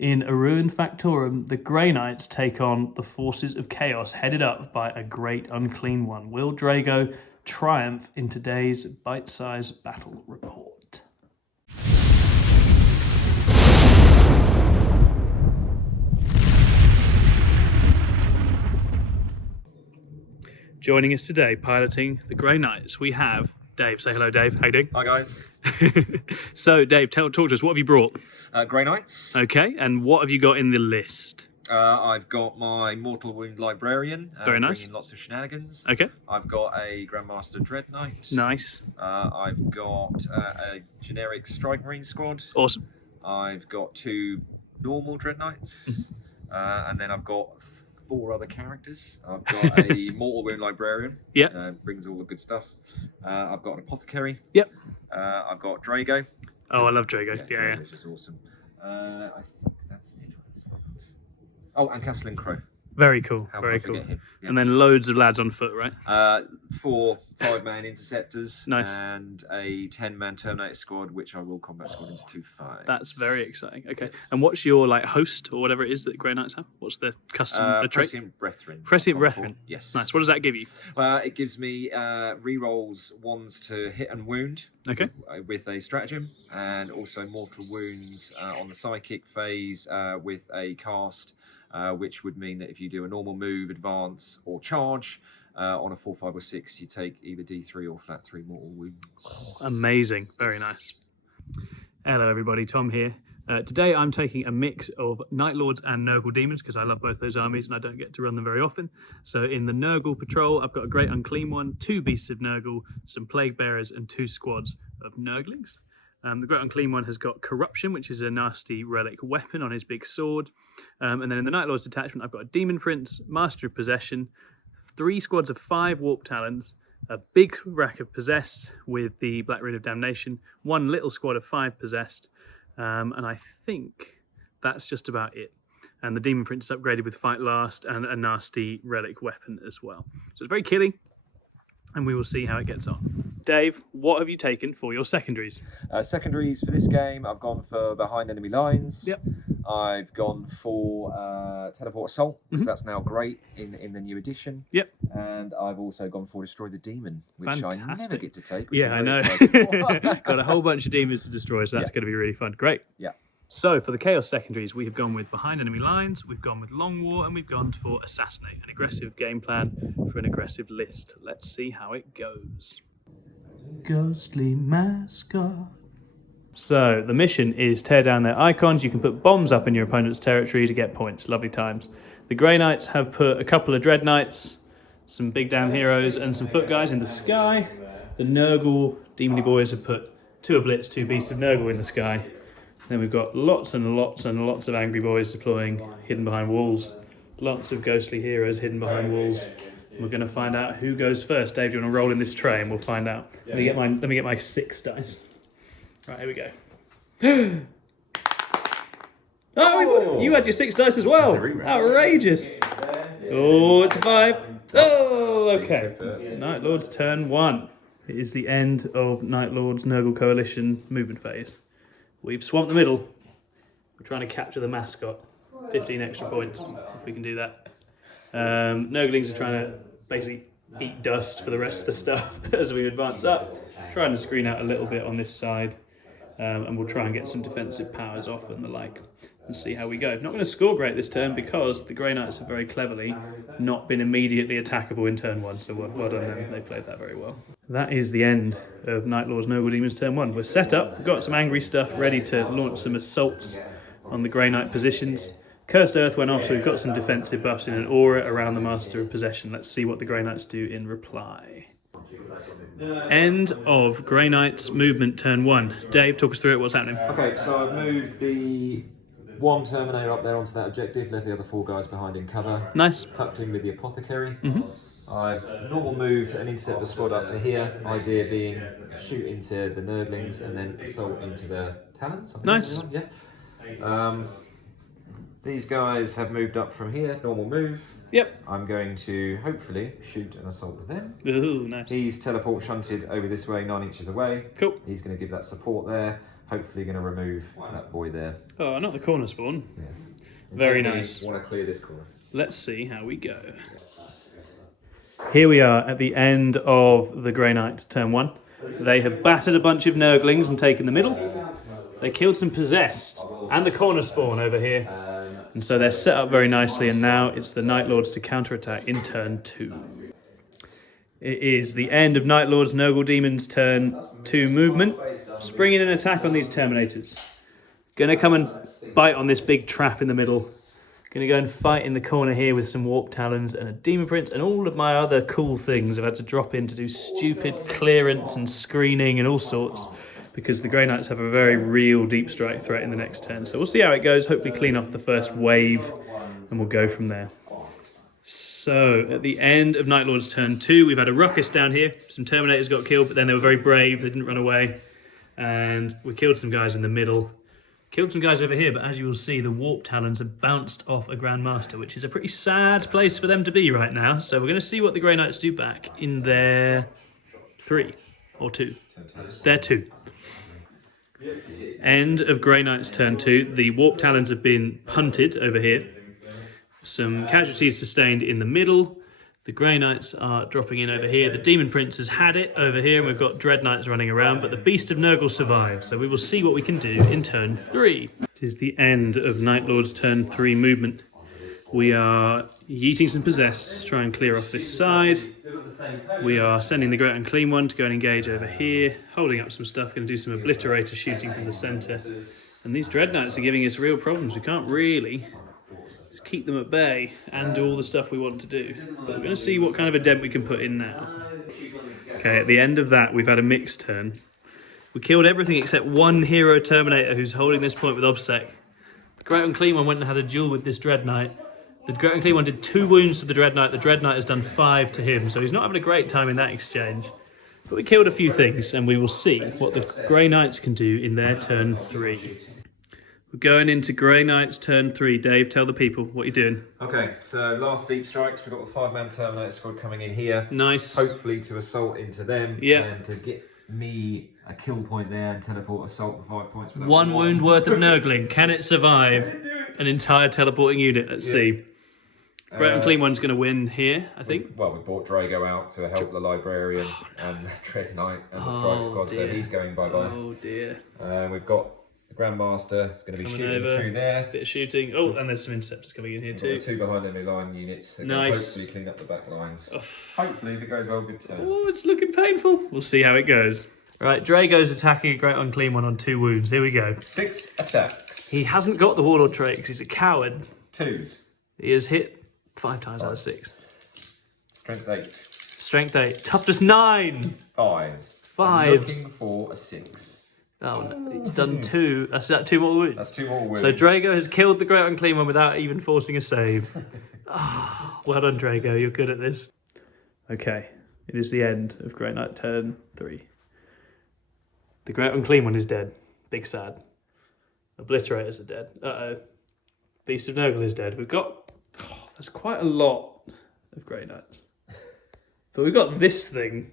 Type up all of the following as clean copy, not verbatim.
In a ruined Factorum, the Grey Knights take on the forces of chaos headed up by a great unclean one. Will Drago triumph in today's bite-size battle report? Joining us today, piloting the Grey Knights, we have Dave. Say hello, Dave. How you doing? Hi, guys. So, Dave, talk to us. What have you brought? Grey Knights. Okay, and what have you got in the list? I've got my Mortal Wound Librarian. Very nice. Bringing lots of shenanigans. Okay. I've got a Grandmaster Dread Knight. Nice. I've got a generic Strike Marine squad. Awesome. I've got 2 normal Dread Knights. And then I've got 4 other characters. I've got a Mortal Wound Librarian. Yeah. Brings all the good stuff. I've got an Apothecary. Yep. I've got Drago. Oh, I love Drago. Yeah. Which is awesome. I think that's it. Oh, and Castellan Crow. Very cool. Very cool. Him? Yeah. And then loads of lads on foot, right? 4 5-man interceptors. Nice. And a 10-man Terminator squad, which I will combat squad into 2 fights. That's very exciting. Okay. And what's your host or whatever it is that Grey Knights have? What's the custom the trait? Prescient Brethren. Prescient Brethren. Yes. Nice. What does that give you? It gives me rerolls 1s to hit and wound. Okay. With a stratagem, and also mortal wounds on the psychic phase with a cast. Which would mean that if you do a normal move, advance, or charge on a 4, 5, or 6, you take either D3 or flat 3 mortal wounds. Oh, amazing. Very nice. Hello, everybody. Tom here. Today I'm taking a mix of Night Lords and Nurgle Daemons because I love both those armies and I don't get to run them very often. So in the Nurgle Patrol, I've got a Great Unclean One, 2 Beasts of Nurgle, some Plague Bearers, and 2 squads of Nurglings. The Great Unclean One has got Corruption, which is a nasty relic weapon on his big sword. And then in the Night Lord's detachment, I've got a Demon Prince, Master of Possession, 3 squads of 5 Warp Talons, a big rack of Possessed with the Black Rune of Damnation, 1 little squad of 5 Possessed, and I think that's just about it. And the Demon Prince is upgraded with Fight Last and a nasty relic weapon as well. So it's very killing, and we will see how it gets on. Dave, what have you taken for your secondaries? Secondaries for this game, I've gone for Behind Enemy Lines. Yep. I've gone for Teleport Assault, because that's now great in the new edition. Yep. And I've also gone for Destroy the Demon, which I never get to take. Yeah, I know. Got a whole bunch of demons to destroy, so that's going to be really fun. Great. Yeah. So for the Chaos secondaries, we have gone with Behind Enemy Lines, we've gone with Long War, and we've gone for Assassinate, an aggressive game plan for an aggressive list. Let's see how it goes. Ghostly mascot. So the mission is tear down their icons. You can put bombs up in your opponent's territory to get points. Lovely times. The Grey Knights have put a couple of Dread Knights, some big damn heroes, and some foot guys in the sky. The Nurgle Demony Boys have put 2 Blitz, 2 Beasts of Nurgle in the sky. Then we've got lots and lots and lots of angry boys deploying hidden behind walls. Lots of ghostly heroes hidden behind walls. We're going to find out who goes first. Dave, do you want to roll in this tray and we'll find out? Let me get my 6 dice. Right, here we go. Oh, you had your 6 dice as well. Outrageous. Oh, it's a 5. Oh, okay. Night Lord's turn 1. It is the end of Night Lord's Nurgle Coalition movement phase. We've swamped the middle. We're trying to capture the mascot. 15 extra points, if we can do that. Nurglings are trying to basically eat dust for the rest of the stuff as we advance up. Trying to screen out a little bit on this side. And we'll try and get some defensive powers off and the like. And see how we go. Not going to score great this turn because the Grey Knights have very cleverly not been immediately attackable in turn 1. So well done them. They played that very well. That is the end of Night Lord's Nurgle Demons turn 1. We're set up. We've got some angry stuff ready to launch some assaults on the Grey Knight positions. Cursed Earth went off, so we've got some defensive buffs in an aura around the Master of Possession. Let's see what the Grey Knights do in reply. End of Grey Knights movement turn 1. Dave, talk us through it. What's happening? Okay, so I've moved the 1 Terminator up there onto that objective, left the other 4 guys behind in cover. Nice. Tucked in with the Apothecary. I've normal moved and interceptor squad up to here. Idea being shoot into the Nerdlings and then assault into the Talons. Nice. Yeah. These guys have moved up from here. Normal move. Yep. I'm going to hopefully shoot an assault with them. Ooh, nice. He's teleport shunted over this way, 9 inches away. Cool. He's going to give that support there. hopefully going to remove that boy there. Oh, not the corner spawn. Yes. Very nice. Want to clear this corner. Let's see how we go. Here we are at the end of the Grey Knight turn 1. They have battered a bunch of Nurglings and taken the middle. They killed some Possessed and the corner spawn over here. And so they're set up very nicely, and now it's the Night Lords to counterattack in turn 2. It is the end of Night Lord's Nurgle Daemons turn 2 movement. Springing an attack on these Terminators. Gonna come and bite on this big trap in the middle. Gonna go and fight in the corner here with some Warp Talons and a Demon Prince, and all of my other cool things I've had to drop in to do stupid clearance and screening and all sorts, because the Grey Knights have a very real deep strike threat in the next turn. So we'll see how it goes, hopefully clean off the first wave, and we'll go from there. So, at the end of Night Lord's turn 2, we've had a ruckus down here. Some Terminators got killed, but then they were very brave, they didn't run away. And we killed some guys in the middle. Killed some guys over here, but as you will see, the Warp Talons have bounced off a Grandmaster, which is a pretty sad place for them to be right now. So we're going to see what the Grey Knights do back in their 3 or 2. Their 2. End of Grey Knight's turn 2. The Warp Talons have been punted over here. Some casualties sustained in the middle. The Grey Knights are dropping in over here. The Demon Prince has had it over here, and we've got Dread Knights running around, but the Beast of Nurgle survives, so we will see what we can do in turn 3. It is the end of Night Lord's turn 3 movement. We are yeeting some Possessed to try and clear off this side. We are sending the Great Unclean One to go and engage over here, holding up some stuff, going to do some Obliterator shooting from the centre. And these Dread Knights are giving us real problems. We can't really just keep them at bay and do all the stuff we want to do. But we're going to see what kind of a dent we can put in now. Okay, at the end of that, we've had a mixed turn. We killed everything except one hero Terminator who's holding this point with Obsec. The Great Unclean One went and had a duel with this Dread Knight. The Great Unclean One did 2 wounds to the Dread Knight. The Dread Knight has done 5 to him, so he's not having a great time in that exchange. But we killed a few things, and we will see what the Grey Knights can do in their turn 3. We're going into Grey Knight's turn 3. Dave, tell the people what you're doing. Okay, so last deep strikes, we've got the 5-man Terminator squad coming in here. Nice. Hopefully to assault into them, and to get me a kill point there and teleport assault for 5 points. One wound worth of Nurgling. Can it survive an entire teleporting unit? Let's see. Great Unclean One's going to win here, I think. We brought Drago out to help the Librarian and the Dread Knight and the Strike Squad, so he's going bye-bye. Oh dear. We've got the Grandmaster, it's going to be Coming shooting over. through there. Bit of shooting. Oh, and there's some Interceptors coming in here too. The 2 behind enemy line units. Nice. Hopefully clean up the back lines. Hopefully, if it goes well, good turn. Oh, it's looking painful. We'll see how it goes. Right, Drago's attacking a Great Unclean One on 2 wounds. Here we go. 6 attacks. He hasn't got the Warlord trait because he's a coward. 2s. He has hit 5 times out of 6. Strength 8. Strength 8. Toughness 9. 5s. 5s. Looking for a 6. Oh, no. He's done 2. That's 2 more wounds. That's 2 more wounds. So Drago has killed the Great Unclean One without even forcing a save. Well done, Drago. You're good at this. Okay. It is the end of Grey Knight turn 3. The Great Unclean One is dead. Big sad. Obliterators are dead. Uh-oh. Beast of Nurgle is dead. We've got... that's quite a lot of Grey Knights. But we've got this thing,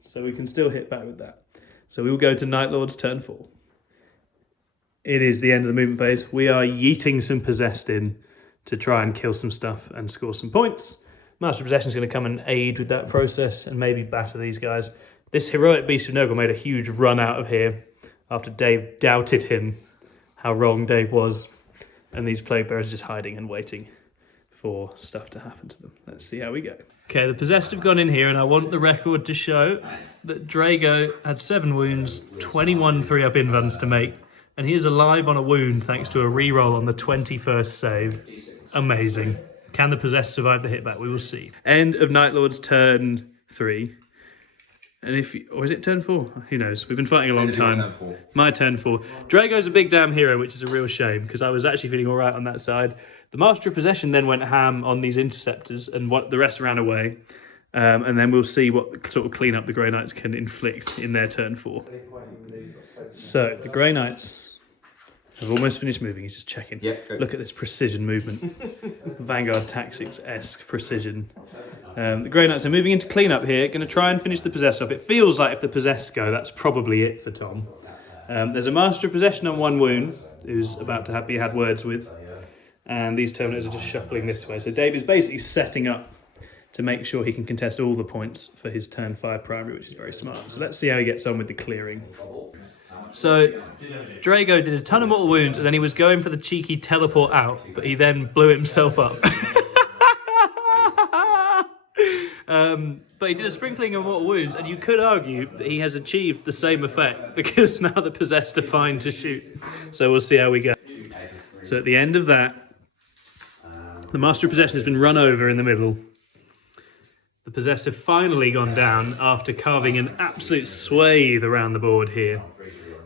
so we can still hit back with that. So we will go to Night Lord's turn 4. It is the end of the movement phase. We are yeeting some Possessed in to try and kill some stuff and score some points. Master of Possession is going to come and aid with that process and maybe batter these guys. This heroic Beast of Nurgle made a huge run out of here after Dave doubted him how wrong Dave was. And these Plague Bearers are just hiding and waiting for stuff to happen to them. Let's see how we go. Okay, the Possessed have gone in here, and I want the record to show that Drago had 7 wounds, 21 3-up invuns to make, and he is alive on a wound thanks to a reroll on the 21st save. Amazing. Can the Possessed survive the hit back? We will see. End of Night Lord's turn 3. And or is it turn 4? Who knows? We've been fighting a long time. My turn 4. Drago's a big damn hero, which is a real shame, because I was actually feeling all right on that side. The Master of Possession then went ham on these Interceptors, and the rest ran away. And then we'll see what sort of cleanup the Grey Knights can inflict in their turn 4. So, the Grey Knights have almost finished moving. He's just checking. Yep, good. Look at this precision movement. Vanguard Tactics-esque precision. The Grey Knights are moving into cleanup here, going to try and finish the Possessed off. It feels like if the Possessed go, that's probably it for Tom. There's a Master of Possession on 1 wound, who's about to be had words with. And these Terminators are just shuffling this way. So Dave is basically setting up to make sure he can contest all the points for his turn 5 primary, which is very smart. So let's see how he gets on with the clearing. So Drago did a ton of mortal wounds, and then he was going for the cheeky teleport out, but he then blew himself up. But he did a sprinkling of mortal wounds, and you could argue that he has achieved the same effect, because now the possessed are fine to shoot. So we'll see how we go. So at the end of that, the Master of Possession has been run over in the middle. The possessed have finally gone down after carving an absolute swathe around the board here.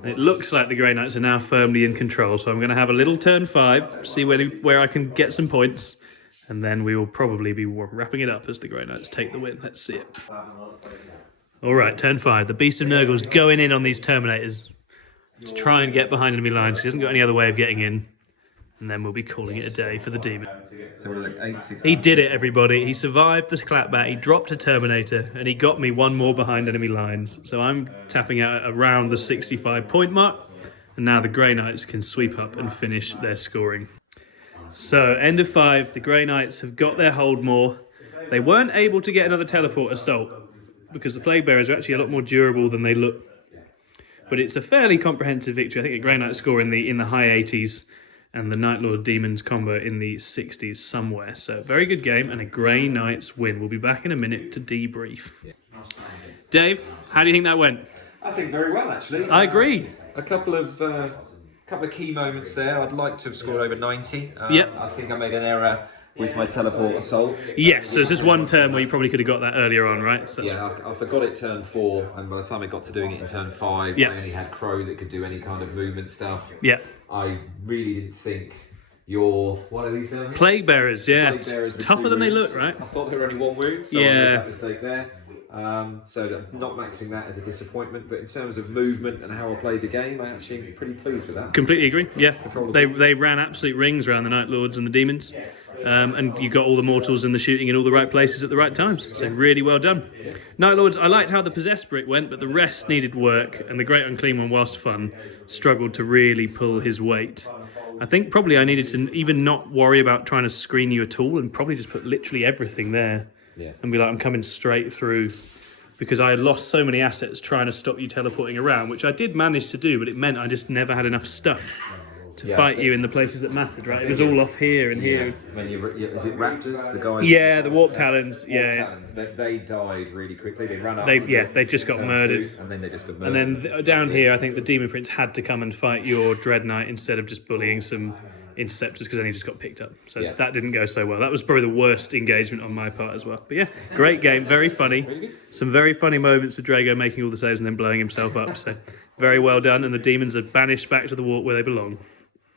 And it looks like the Grey Knights are now firmly in control, so I'm going to have a little turn 5, see where I can get some points, and then we will probably be wrapping it up as the Grey Knights take the win. Let's see it. All right, turn 5. The Beast of Nurgle's going in on these Terminators to try and get behind enemy lines. He hasn't got any other way of getting in. And then we'll be calling it a day for the demon. So we're like 8, 6, he did it, everybody. He survived the clapback. He dropped a Terminator, and he got me 1 more behind enemy lines. So I'm tapping out around the 65 point mark. And now the Grey Knights can sweep up and finish their scoring. So end of 5, the Grey Knights have got their hold more. They weren't able to get another teleport assault because the Plague Bearers are actually a lot more durable than they look. But it's a fairly comprehensive victory. I think a Grey Knight score in the high 80s. And the Night Lord Demons combo in the 60s somewhere. So very good game and a Grey Knights win. We'll be back in a minute to debrief. Dave, how do you think that went? I think very well, actually. I agree. A couple of key moments there. I'd like to have scored over 90. Yep. I think I made an error with my teleport assault. Yeah, so it's just one turn where you probably could have got that earlier on, right? So yeah, I forgot it turn 4, and by the time I got to doing it in turn 5, I only had Crow that could do any kind of movement stuff. Yeah. I really didn't think what are these now? Plague Bearers, yeah. Plague Bearers Tougher than they look, right? I thought they were only 1 wound, so I made that mistake there. So not maxing that as a disappointment, but in terms of movement and how I played the game, I'm actually pretty pleased with that. Completely agree, yeah. They ran absolute rings around the Night Lords and the Demons. And you got all the mortals and the shooting in all the right places at the right times. So really well done. Night Lords, I liked how the Possessed brick went, but the rest needed work, and the Great Unclean One, whilst fun, struggled to really pull his weight. I think probably I needed to even not worry about trying to screen you at all, and probably just put literally everything there. Yeah. And be like, I'm coming straight through. Because I had lost so many assets trying to stop you teleporting around, which I did manage to do, but it meant I just never had enough stuff to fight you in the places that mattered, right? It was all off here and here. When is it Raptors, the guys? Yeah, the Warp Talons. They died really quickly. They ran up. They just got murdered. And then they just got murdered. And then down here, I think the Demon Prince had to come and fight your Dread Knight instead of just bullying some interceptors, because then he just got picked up. So that didn't go so well. That was probably the worst engagement on my part as well. But yeah, great game, very funny. Some very funny moments with Drago making all the saves and then blowing himself up. So very well done. And the Demons are banished back to the Warp where they belong.